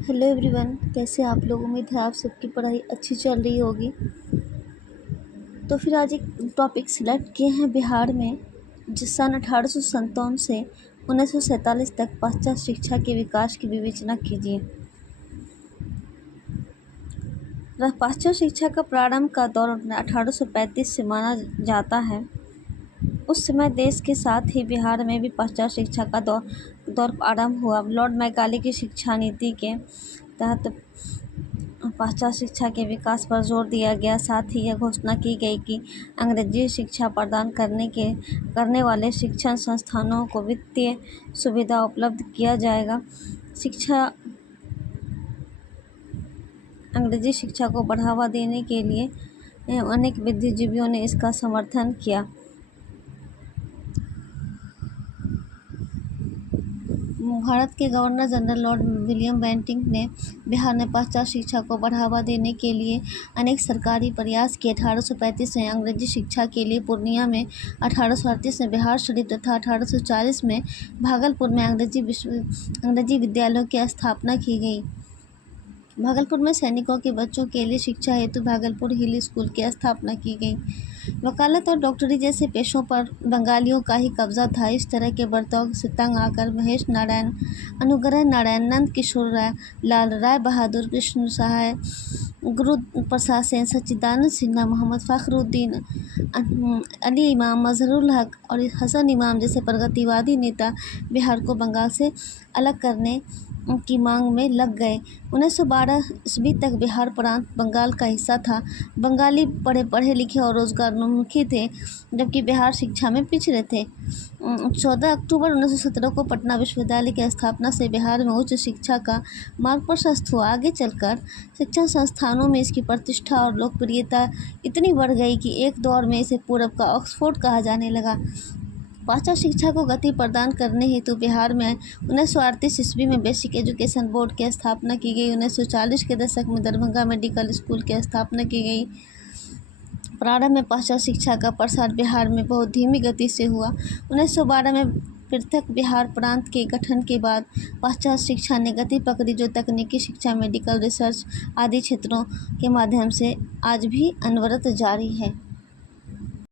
Hello everyone, कैसे आप लोग। उम्मीद है आप सबकी पढ़ाई अच्छी चल रही होगी। तो फिर आज एक टॉपिक सिलेक्ट किए हैं बिहार में, जिस सन 1857 से 1947 तक पाश्चात्य शिक्षा के विकास की विवेचना कीजिए। पाश्चात्य शिक्षा का प्रारंभ का दौर 1835 से माना जाता है। उस समय देश के साथ ही बिहार में भी पाश्चात्य शिक्षा का दौर आरंभ हुआ। लॉर्ड मैकाले की शिक्षा नीति के तहत पाश्चात्य शिक्षा के विकास पर जोर दिया गया। साथ ही यह घोषणा की गई कि अंग्रेजी शिक्षा प्रदान करने वाले शिक्षण संस्थानों को वित्तीय सुविधा उपलब्ध किया जाएगा। अंग्रेजी शिक्षा को बढ़ावा देने के लिए अनेक बुद्धिजीवियों ने इसका समर्थन किया। भारत के governor general Lord William Bentinck ने बिहार में पाश्चात्य शिक्षा को बढ़ावा देने के लिए अनेक सरकारी प्रयास किए। 1835 में अंग्रेजी शिक्षा के लिए पूर्णिया में, 1838 में बिहार शरीफ तथा 1840 में भागलपुर में अंग्रेजी विद्यालयों की स्थापना की गई। भागलपुर में सैनिकों के बच्चों के लिए शिक्षा हेतु भागलपुर हिल स्कूल की स्थापना की गई। वकालत और डॉक्टरी जैसे पेशों पर बंगालियों का ही कब्जा था। इस तरह के बर्ताव से तंग आकर महेश नारायण, अनुग्रह नारायण, नंद किशोर लाल, राय बहादुर, कृष्ण सहाय, गुरु प्रसाद सेन, सच्चिदानंद सिन्हा, मोहम्मद फखरुद्दीन, अली इमाम, मजहरुल हक और हसन इमाम जैसे प्रगतिवादी नेता बिहार को बंगाल से अलग करने की मांग में लग गए। 1912 ईस्वी तक बिहार प्रांत बंगाल का हिस्सा था। बंगाली पढ़े लिखे और रोजगारोन्मुखी थे, जबकि बिहार शिक्षा में पिछड़े थे। 14 अक्टूबर 1917 को पटना विश्वविद्यालय की स्थापना से बिहार में उच्च शिक्षा का मार्ग प्रशस्त हुआ। आगे चलकर शिक्षण संस्थानों में इसकी प्रतिष्ठा और लोकप्रियता इतनी बढ़ गई कि एक दौर में इसे पूरब का ऑक्सफोर्ड कहा जाने लगा। पाश्चात्य शिक्षा को गति प्रदान करने हेतु बिहार में 1938 ईस्वी में बेसिक एजुकेशन बोर्ड की स्थापना की गई। 1940 के दशक में दरभंगा मेडिकल स्कूल की स्थापना की गई। प्रारंभ में पाश्चात्य शिक्षा का प्रसार बिहार में बहुत धीमी गति से हुआ। 1912 में पृथक बिहार प्रांत के गठन के बाद पाश्चात्य शिक्षा ने गति पकड़ी, जो तकनीकी शिक्षा, मेडिकल रिसर्च आदि क्षेत्रों के माध्यम से आज भी अनवरत जारी है।